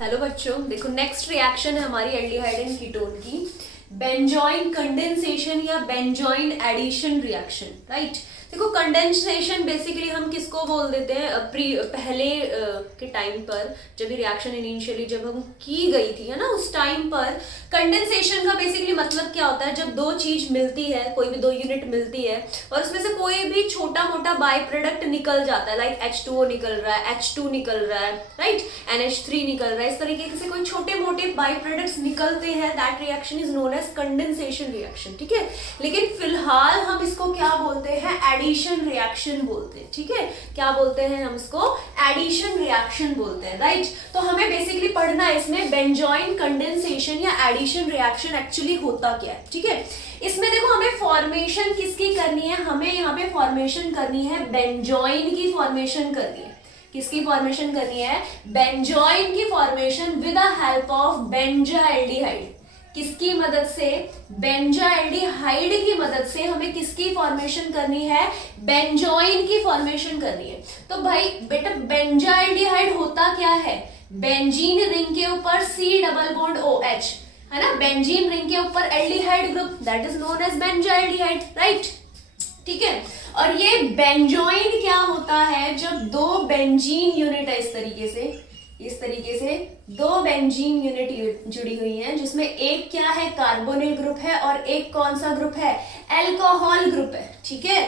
Hello बच्चों, देखो next reaction है हमारी एल्डिहाइड एंड कीटोन की बेंजोइन कंडेंसेशन या बेंजोइन एडिशन रिएक्शन। राइट, देखो कंडेंसेशन बेसिकली हम किसको बोल देते हैं, पहले के टाइम पर जब ये रिएक्शन इनिशियली जब हम की गई थी है ना, उस टाइम पर कंडेंसेशन का बेसिकली मतलब क्या होता है, जब दो चीज मिलती है, कोई भी दो यूनिट मिलती है और उसमें से कोई भी छोटा मोटा बाय प्रोडक्ट निकल जाता है, लाइक H2O निकल रहा है, H2 निकल रहा है, राइट, NH3 निकल रहा है, इस तरीके से कोई छोटे मोटे बाय प्रोडक्ट्स निकलते हैं, that reaction is known as condensation reaction. ठीक है, लेकिन फिलहाल हम इसको क्या बोलते हैं, एडिशन रिएक्शन बोलते हैं। ठीक है, क्या बोलते हैं हम इसको, एडिशन रिएक्शन बोलते हैं। राइट, तो हमें बेसिकली पढ़ना है इसमें बेंजोइन कंडेंसेशन या एडिशन रिएक्शन एक्चुअली होता क्या है। ठीक है, इसमें देखो हमें फॉर्मेशन किसकी करनी है, हमें यहाँ पे फॉर्मेशन करनी है बेंजोइन की फॉर्मेशन करनी है। किसकी फॉर्मेशन करनी है, बेंजोइन की formation with the help of benzaldehyde. किसकी मदद से, बेंजाल्डिहाइड की मदद से हमें किसकी फॉर्मेशन करनी है, बेंजोइन की फॉर्मेशन करनी है। तो भाई बेटा बेंजाल्डिहाइड होता क्या है, बेंजीन रिंग के ऊपर C डबल बॉन्ड OH है ना, बेंजीन रिंग के ऊपर aldehyde group, that is known as benzaldehyde. Right, ठीक है, और ये बेंजोइन क्या होता है, जब दो बेंजीन यूनिट है इस तरीके से दो बेंजीन यूनिट जुड़ी हुई हैं, जिसमें एक क्या है, कार्बोनिल ग्रुप है और एक कौन सा ग्रुप है, अल्कोहल ग्रुप है। ठीक है,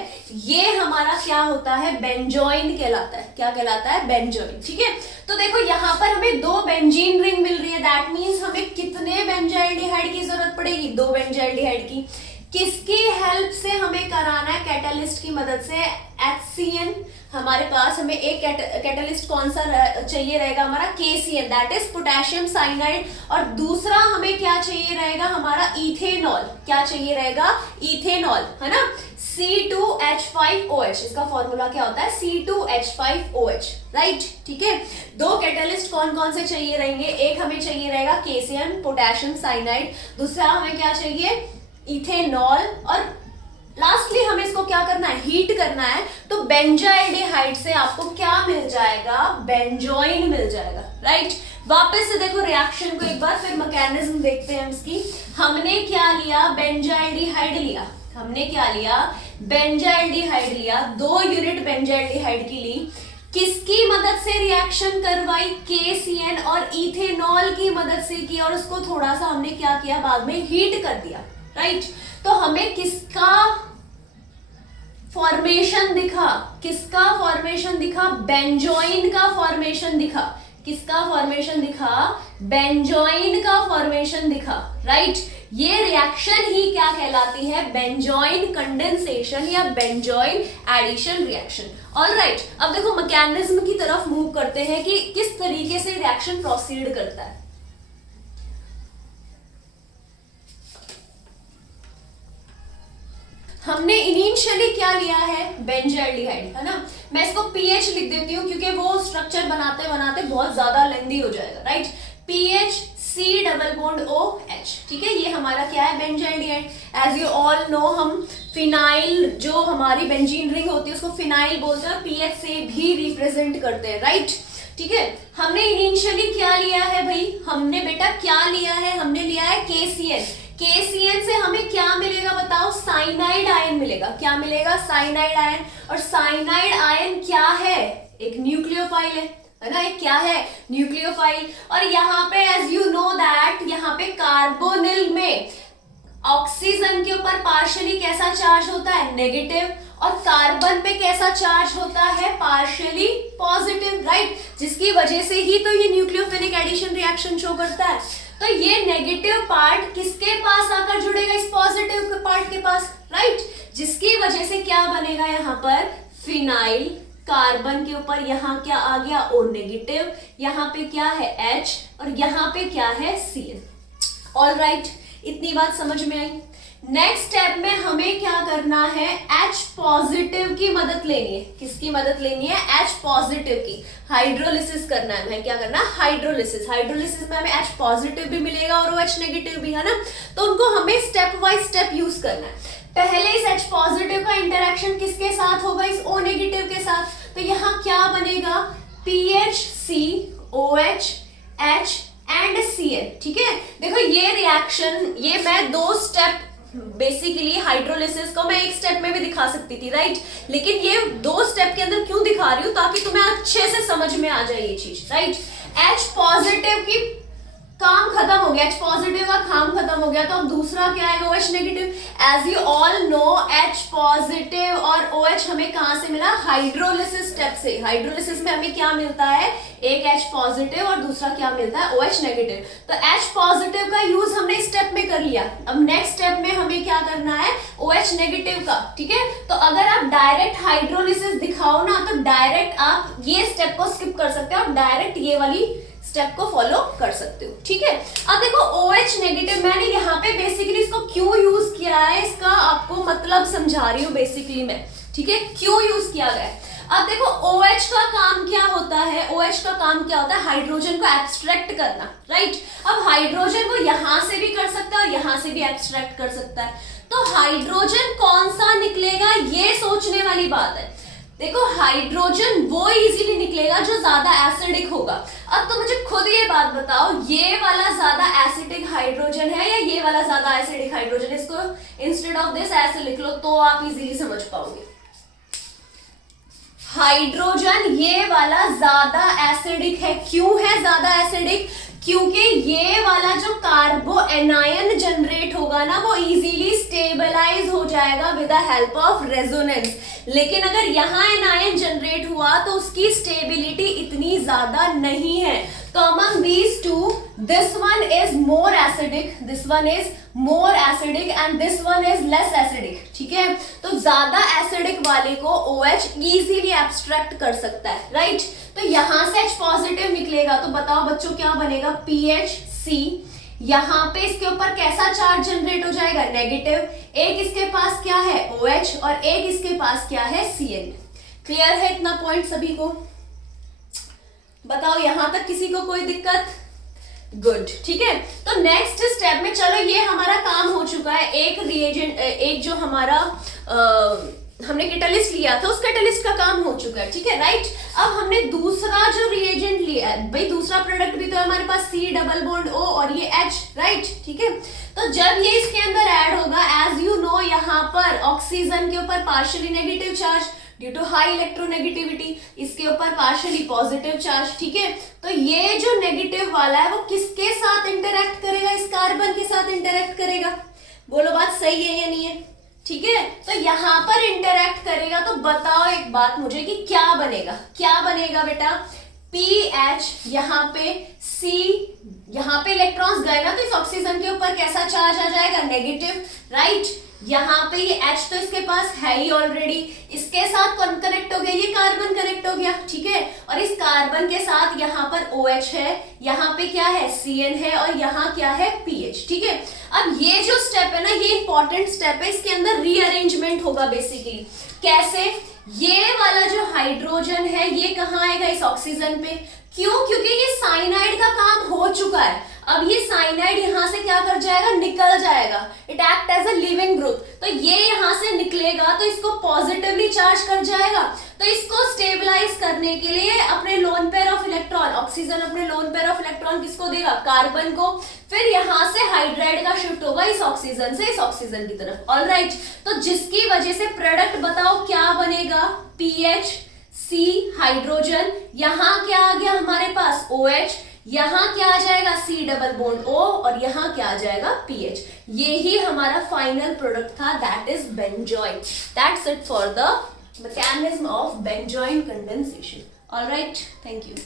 ये हमारा क्या होता है, बेंजोइन कहलाता है। क्या कहलाता है, बेंजोइन। ठीक है, तो देखो यहाँ पर हमें दो बेंजीन रिंग मिल रही है, दैट मीन्स हमें कितने बेंजाल्डिहाइड की जरूरत पड़ेगी, दो बेंजाल्डिहाइड की। किसकी हेल्प से हमें कराना है, कैटलिस्ट की मदद से, HCN। हमारे पास हमें एक कैटलिस्ट कौन सा चाहिए रहेगा, हमारा KCN, that is potassium cyanide, और दूसरा हमें क्या चाहिए रहेगा, हमारा इथेनॉल। क्या चाहिए रहेगा, इथेनॉल, है ना, C2H5OH। इसका फॉर्मूला क्या होता है, C2H5OH। राइट, ठीक है, दो कैटलिस्ट कौन कौन से चाहिए रहेंगे, एक हमें चाहिए रहेगा KCN पोटेशियम साइनाइड, दूसरा हमें क्या चाहिए, इथेनॉल, और लास्टली हमें इसको क्या करना है, हीट करना है। तो बेंजाल्डिहाइड से आपको क्या मिल जाएगा, बेंजोइन मिल जाएगा। राइट, वापस से देखो रिएक्शन को एक बार, फिर मैकेनिज्म देखते हैं इसकी। हमने क्या लिया, बेंजाल्डिहाइड लिया, हमने क्या लिया, बेंजाल्डिहाइड लिया, दो यूनिट बेंजाल्डिहाइड की ली, किसकी मदद से रिएक्शन करवाई, KCN और इथेनॉल की मदद से की, और उसको थोड़ा सा हमने क्या किया, बाद में हीट कर दिया। राइट, तो हमें किसका फॉर्मेशन दिखा, किसका फॉर्मेशन दिखा, बेंजोइन का फॉर्मेशन दिखा। किसका फॉर्मेशन दिखा, बेंजोइन का फॉर्मेशन दिखा। राइट, ये रिएक्शन ही क्या कहलाती है, बेंजोइन कंडेंसेशन या बेंजोइन एडिशन रिएक्शन। ऑलराइट, अब देखो मैकेनिज्म की तरफ मूव करते हैं कि किस तरीके से रिएक्शन प्रोसीड करता है। हमने इनिशियली क्या लिया है, बेंजाल्डिहाइड, है ना, मैं इसको PH लिख देती हूँ क्योंकि वो स्ट्रक्चर बनाते बनाते बहुत ज्यादा लेंदी हो जाएगा। Right, PH C double bond OH। ठीक है, ये हमारा क्या है, benzaldehyde. As you all know, हम फिनाइल, जो हमारी बेंजीन रिंग होती है उसको फिनाइल बोलते हैं, और PH से भी रिप्रेजेंट करते हैं। राइट, ठीक है, हमने इनिशियली क्या लिया है भाई, हमने बेटा क्या लिया है, हमने लिया है KCN। KCN से हमें क्या मिलेगा बताओ, साइनाइड आयन मिलेगा। क्या मिलेगा, साइनाइड आयन, और साइनाइड आयन क्या है, एक न्यूक्लियोफाइल है ना, एक क्या है, न्यूक्लियोफाइल। और यहाँ पे एज यू नो दैट, यहाँ पे कार्बोनिल में ऑक्सीजन के ऊपर पार्शियली कैसा चार्ज होता है, नेगेटिव, और कार्बन पे कैसा चार्ज होता है, पार्शियली पॉजिटिव। राइट, जिसकी वजह से ही तो ये न्यूक्लियोफिलिक एडिशन रिएक्शन शो करता है। तो ये नेगेटिव पार्ट किसके पास आकर जुड़ेगा, इस पॉजिटिव पार्ट के पास। राइट, जिसकी वजह से क्या बनेगा, यहाँ पर फिनाइल, कार्बन के ऊपर यहाँ क्या आ गया, O नेगेटिव, यहाँ पे क्या है H, और यहाँ पे क्या है Cn। ऑलराइट, इतनी बात समझ में आई। नेक्स्ट स्टेप में हमें क्या करना है, H पॉजिटिव की मदद लेनी है। किसकी मदद लेनी है, H पॉजिटिव की। हाइड्रोलिसिस करना है, हमें क्या करना है, हाइड्रोलिसिस। हाइड्रोलिसिस में हमें H पॉजिटिव भी मिलेगा और OH नेगेटिव भी, है ना, तो उनको हमें स्टेप बाय स्टेप यूज करना है। पहले इस H पॉजिटिव का इंटरेक्शन किसके साथ होगा, इस O नेगेटिव के साथ। तो यहाँ क्या बनेगा, PHCOH H एंड Cl, ठीक है। देखो ये रिएक्शन, ये मैं 2 स्टेप बेसिकली हाइड्रोलिसिस को मैं एक स्टेप में भी दिखा सकती थी, राइट, लेकिन ये 2 स्टेप के अंदर क्यों दिखा रही हूँ, ताकि तुम्हें अच्छे से समझ में आ जाए ये चीज, राइट। H पॉजिटिव की काम खत्म हो गया, H पॉजिटिव का काम खत्म हो गया, तो अब दूसरा क्या आएगा, OH negative. As you all know H positive और OH हमें कहां से मिला, हाइड्रोलिसिस स्टेप से। हाइड्रोलिसिस में हमें क्या मिलता है, एक H पॉजिटिव और दूसरा क्या मिलता है, OH नेगेटिव। तो H पॉजिटिव का यूज हमने स्टेप में कर लिया, अब नेक्स्ट स्टेप में हमें क्या करना है, OH नेगेटिव का, ठीक है। तो अगर आप डायरेक्ट हाइड्रोलिसिस दिखाओ ना, तो डायरेक्ट आप ये स्टेप को स्किप कर सकते हो और डायरेक्ट ये वाली स्टेप को फॉलो कर सकते हो, ठीक है। अब देखो OH नेगेटिव, मैंने यहाँ पे बेसिकली इसको क्यों यूज किया है, इसका आपको मतलब समझा रही हूँ बेसिकली मैं, ठीक है, क्यों यूज किया गया है। अब देखो OH का काम क्या होता है, OH का काम क्या होता है, हाइड्रोजन को एब्स्ट्रैक्ट करना, राइट। अब हाइड्रोजन को यहां से भी कर सकता है और यहां से भी एब्स्ट्रैक्ट कर सकता है, तो हाइड्रोजन कौन सा निकलेगा, ये सोचने वाली बात है। देखो हाइड्रोजन वो इजीली निकलेगा जो ज्यादा एसिडिक होगा। अब तो मुझे खुद ये बात बताओ, ये वाला ज्यादा एसिडिक हाइड्रोजन है या ये वाला ज्यादा एसिडिक हाइड्रोजन, इसको इंस्टेड ऑफ दिस ऐसे लिख लो तो आप इजीली समझ पाओगे। हाइड्रोजन ये वाला ज्यादा एसिडिक है, क्यों है ज्यादा एसिडिक, क्योंकि ये वाला जो कार्बो एनायन जनरेट होगा ना, वो इजीली स्टेबलाइज हो जाएगा with the help of resonance. लेकिन अगर यहाँ एनायन जनरेट हुआ तो उसकी स्टेबिलिटी इतनी ज्यादा नहीं है। तो among these two, this one is more acidic, this one is more acidic and this one is less acidic, ठीक है। तो ज्यादा एसिडिक वाले को OH इजीली एब्स्ट्रैक्ट कर सकता है, राइट। तो यहां से H पॉजिटिव निकलेगा, तो बताओ बच्चों क्या बनेगा, PHC। यहां पे इसके ऊपर कैसा चार्ज जनरेट हो जाएगा, नेगेटिव। एक इसके पास क्या है, OH, और एक इसके पास क्या है, Cl। क्लियर है इतना पॉइंट सभी को, बताओ यहां तक किसी को कोई दिक्कत, गुड, ठीक है। तो नेक्स्ट स्टेप में, चलो ये हमारा काम हो चुका है, एक रिएजेंट, एक जो हमारा हमने कैटलिस्ट लिया था उस कैटलिस्ट का काम हो चुका है, ठीक है, राइट। अब हमने दूसरा जो रिएजेंट लिया है, भाई दूसरा प्रोडक्ट भी तो है हमारे पास, C डबल बॉन्ड O और ये H, राइट, ठीक है। तो जब ये इसके अंदर ऐड होगा, एज यू नो यहाँ पर ऑक्सीजन के ऊपर partially negative charge due to high electronegativity, इसके ऊपर पार्शियली पॉजिटिव चार्ज, ठीक है। तो ये जो नेगेटिव वाला है वो किसके साथ इंटरेक्ट करेगा, इस कार्बन के साथ इंटरेक्ट करेगा, बोलो बात सही है या नहीं है, ठीक है। तो यहां पर इंटरेक्ट करेगा, तो बताओ एक बात मुझे कि क्या बनेगा, क्या बनेगा बेटा, PH, यहाँ पे C, यहाँ पे इलेक्ट्रॉन्स गए ना, तो इस ऑक्सीजन के ऊपर कैसा चार्ज आ जाएगा, नेगेटिव, राइट। यहाँ पे ये H तो इसके पास है ही ऑलरेडी, इसके साथ कौन कनेक्ट हो गया, ये कार्बन कनेक्ट हो गया, ठीक है। और इस कार्बन के साथ यहाँ पर OH है, यहाँ पे क्या है, Cn है, और यहाँ क्या है, PH, ठीक है। अब ये जो स्टेप है ना, ये इंपॉर्टेंट स्टेप है, इसके अंदर रीअरेंजमेंट होगा बेसिकली। कैसे, ये वाला जो हाइड्रोजन है ये कहाँ आएगा, इस ऑक्सीजन पे, क्यों, क्योंकि ये साइनाइड का काम हो चुका है। अब ये साइनाइड यहां से क्या कर जाएगा, निकल जाएगा, it act as a leaving group. तो ये यहां से निकलेगा तो इसको पॉजिटिवली चार्ज कर जाएगा, तो इसको स्टेबलाइज करने के लिए अपने lone pair of electron, oxygen अपने लोन पेयर ऑफ इलेक्ट्रॉन किसको देगा, कार्बन को। फिर यहां से हाइड्राइड का शिफ्ट होगा इस ऑक्सीजन से इस ऑक्सीजन की तरफ, ऑलराइट। तो जिसकी वजह से प्रोडक्ट बताओ क्या बनेगा, PHC हाइड्रोजन, यहां क्या आ गया हमारे पास, OH, यहां क्या आ जाएगा, C डबल बॉन्ड O, और यहां क्या आ जाएगा, PH। ये ही हमारा फाइनल प्रोडक्ट था, that is benzoin. That's it for the mechanism of benzoin condensation. All right, thank you.